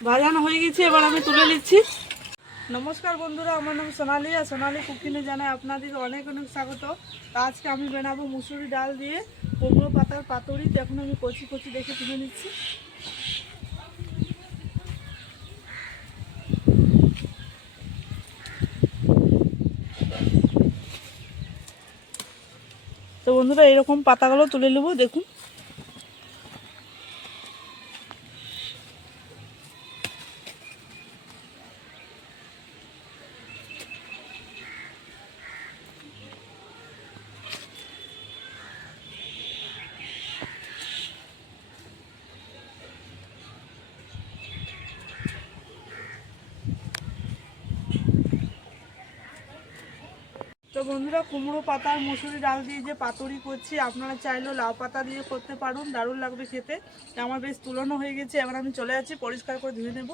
ভাজানো হয়ে গেছে, এবার আমি তুলে নিচ্ছি। নমস্কার বন্ধুরা, আমার নাম সোনালি আর সোনালি কুকিংয়ে জানাই আপনাদের অনেক অনেক স্বাগত। আজকে আমি বানাবো মুসুরি ডাল দিয়ে কুমড়ো পাতার পাতুরি। তো এখন আমি কচি কচি দেখে তুলে নিচ্ছি। তো বন্ধুরা এরকম পাতাগুলো তুলে নেবো, দেখুন। তো বন্ধুরা কুমড়ো পাতা আর মুসুরি ডাল দিয়ে যে পাতুরি করছি, আপনারা চাইলেও লাউ পাতা দিয়ে করতে পারুন, দারুণ লাগবে খেতে। আমার বেশ তুলানো হয়ে গেছে, এবার আমি চলে যাচ্ছি পরিষ্কার করে ধুয়ে নেব।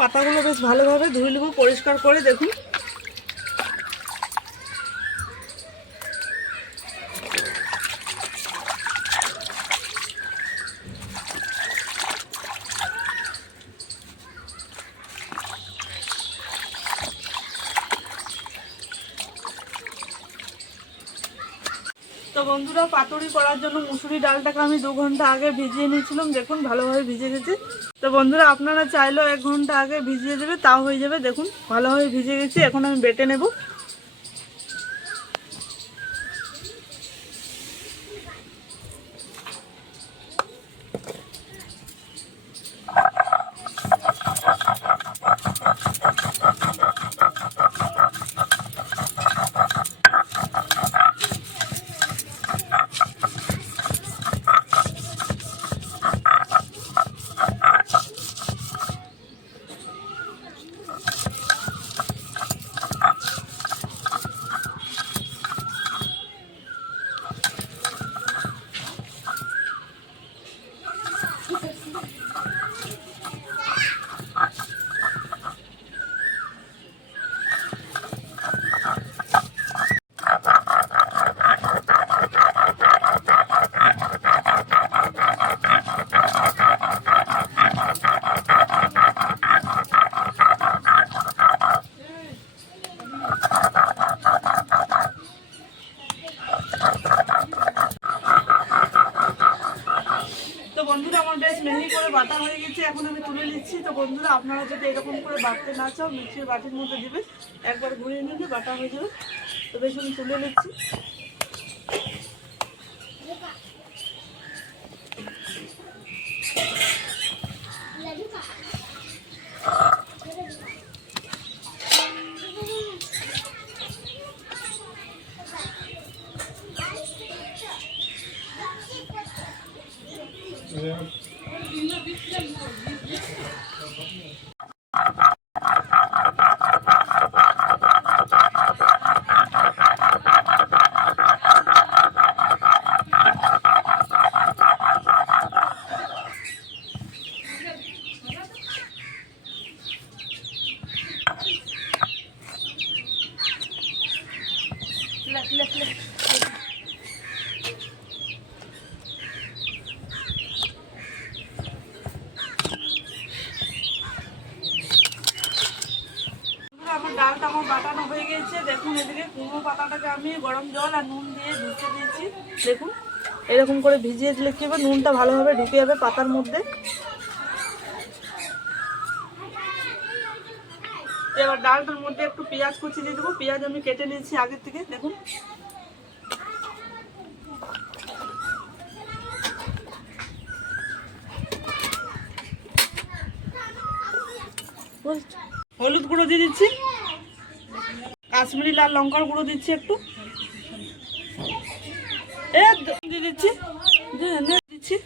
পাতাগুলো বেশ ভালোভাবে ধুয়ে নেব পরিষ্কার করে, দেখুন। তো বন্ধুরা পাতুরি করার জন্য মুসুরি ডালটাকে আমি 2 ঘন্টা আগে ভিজিয়ে নিয়েছিলাম, দেখুন ভালোভাবে ভিজে গেছে। তো বন্ধুরা আপনারা চাইলেও 1 ঘন্টা আগে ভিজিয়ে দেবে, তাও হয়ে যাবে। দেখুন ভালোভাবে ভিজে গেছে, এখন আমি বেটে নেব। তো বন্ধুরা আমার বেশ মিহি করে বাটা হয়ে গেছে, এখন আমি তুলে নিচ্ছি। তো বন্ধুরা আপনারা যদি এরকম করে বাটতে না চাও, মিক্সির বাটির মধ্যে দিবে, একবার ঘুরিয়ে নিলে বাটা হয়ে যাবে। তো বেশ আমি তুলে নিচ্ছি। আমার ডালটা আমার বাটানো হয়ে গেছে, দেখুন। এদিকে কুমড়ো পাতাটাকে আমি গরম জল আর নুন দিয়ে ভিজিয়ে দিয়েছি, দেখুন। এরকম করে ভিজিয়ে দিলে কি হবে, নুনটা ভালোভাবে ঢুকে যাবে পাতার মধ্যে। এবার ডালটার মধ্যে একটু পেঁয়াজ কুচি দিয়ে দেবো, পেঁয়াজ আমি কেটে নিয়েছি আগের থেকে, দেখুন। হলুদ গুঁড়ো দিয়ে দিচ্ছি, কাশ্মীরি লাল লঙ্কার গুঁড়ো দিচ্ছি একটু, দিয়ে দিচ্ছি, দিচ্ছি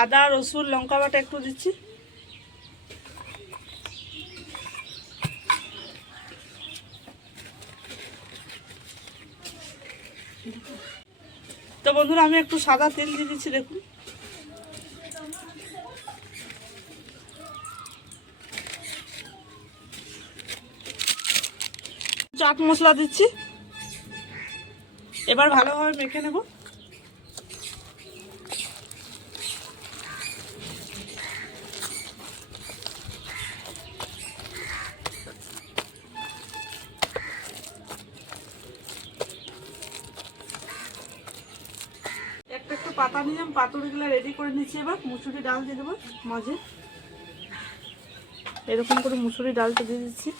আদা রসুন লঙ্কা বাটা একটু দিচ্ছি। তো বন্ধুরা বন্ধুরা আমি একটু সাদা তেল দিয়ে দিচ্ছি, দেখুন। চাট মশলা দিচ্ছি, এবার ভালোভাবে মেখে নেব। একটা পাতা নিয়ে আমি পাতুরিগুলো রেডি করে নিচ্ছি। এবার মুসুরি ডাল দিয়ে দেবো মাঝে, এরকম করে মুসুরি ডালটা দিয়ে দিচ্ছি।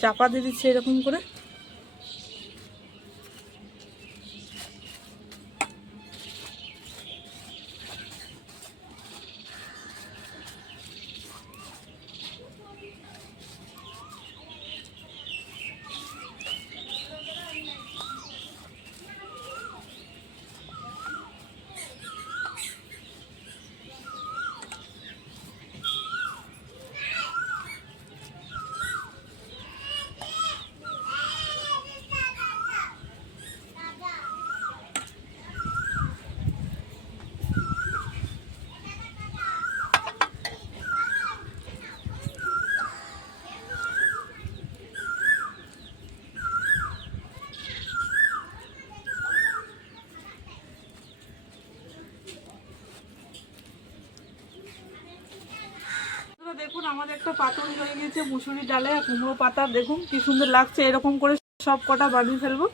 চাপা দিয়ে দিচ্ছি এরকম করে। দেখুন আমাদের একটা পাতুরি হয়ে গেছে মুসুরি ডালে আর কুমড়ো পাতা। দেখুন কি সুন্দর লাগছে। এরকম করে সব কটা বানিয়ে ফেলবো।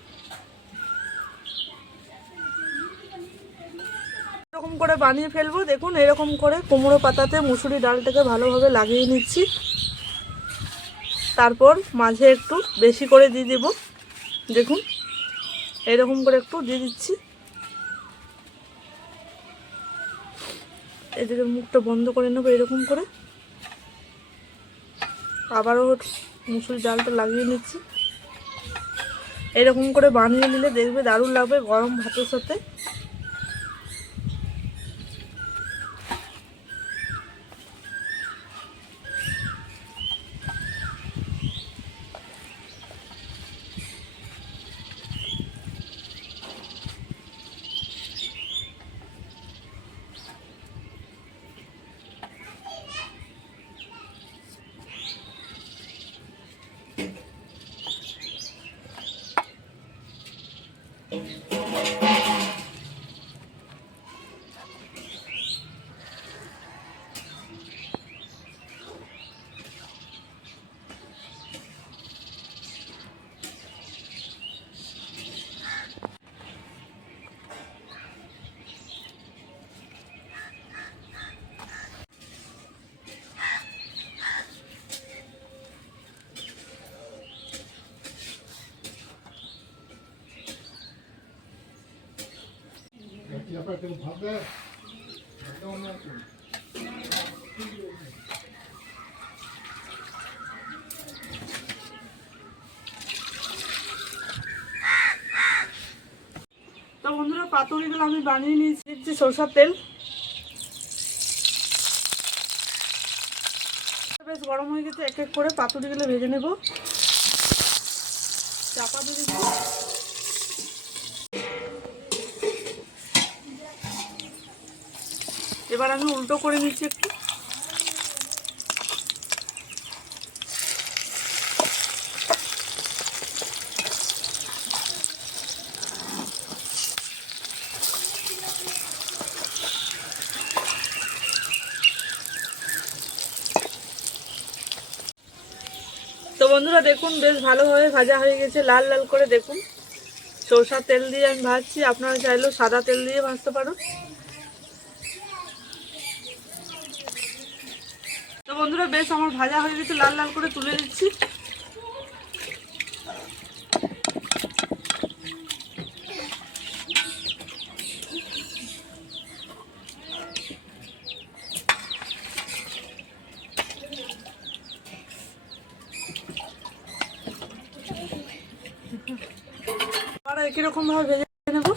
এরকম করে বানিয়ে ফেলবো। দেখুন এরকম করে কুমড়ো পাতাতে মুসুরি ডালটাকে ভালোভাবে লাগিয়ে নিচ্ছি। তারপর মাঝে একটু বেশি করে দিয়ে দেব। দেখুন এরকম করে একটু দিয়ে দিচ্ছি। এদিকে মুখটা বন্ধ করে নেবো এরকম করে। আবারও মুসুরি ডালটা লাগিয়ে নিচ্ছি। এরকম করে বানিয়ে নিলে দেখবে দারুণ লাগবে গরম ভাতের সাথে। তো বন্ধুরা পাতুরিগুলো আমি বানিয়ে নিয়েছি। সরষের তেল বেশ গরম হয়ে গেছে। এক এক করে পাতুরিগুলো ভেজে নেব। চাপা দিয়ে দেব। এবার আমি উল্টো করে নিচ্ছি একটু। তো বন্ধুরা দেখুন বেশ ভালোভাবে ভাজা হয়ে গেছে, লাল লাল করে। দেখুন সরষের তেল দিয়ে আমি ভাজছি, আপনারা চাইলেও সাদা তেল দিয়ে ভাজতে পারো। তো বন্ধুরা বেশ আমার ভাজা হয়ে গেছে, লাল লাল করে তুলে দিচ্ছি। আর একই রকম ভাবে ভেজে নেব।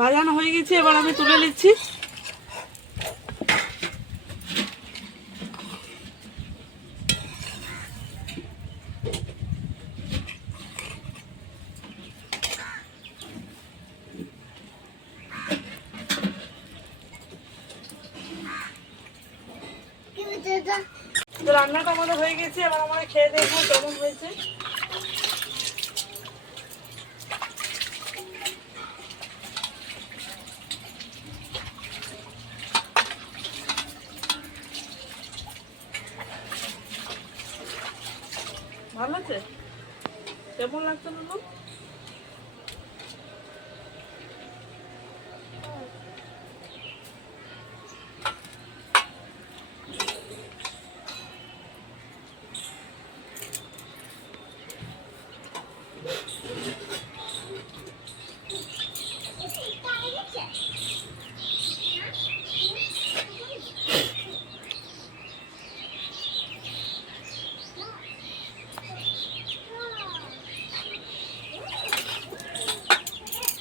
ভাজানো হয়ে গেছে, এবার আমি তুলে নিচ্ছি। তো রান্নাটা আমাদের হয়ে গেছে, এবার আমরা খেয়ে দেখবো কেমন হয়েছে। ভালো আছে? কেমন লাগছে নুনু?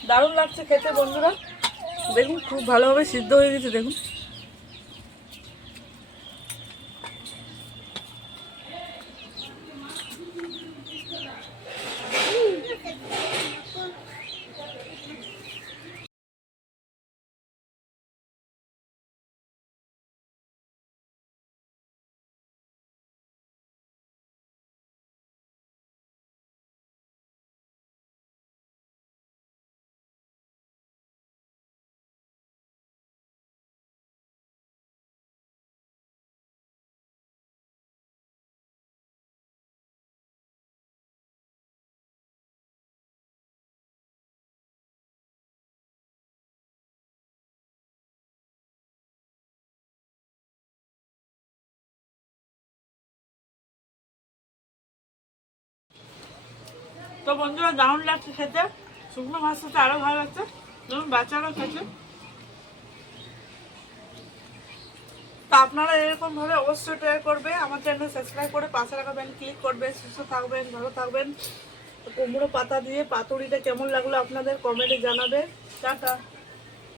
দারুণ লাগছে খেতে বন্ধুরা, দেখুন খুব ভালোভাবে সিদ্ধ হয়ে গেছে দেখুন। তো বন্ধুরা দারুণ লাগছে খেতে, শুকনো মাছ সাথে আরো ভালো লাগছে, ধরুন বাচ্চারাও খেতে। তো আপনারা এরকম ভাবে অবশ্যই ট্রাই করবে, আমার চ্যানেল সাবস্ক্রাইব করে পাশে রাখবেন, ক্লিক করবেন। সুস্থ থাকবেন, ভালো থাকবেন। কুমড়ো পাতা দিয়ে পাতুড়িটা কেমন লাগলো আপনাদের কমেন্টে জানাবে। টাটা।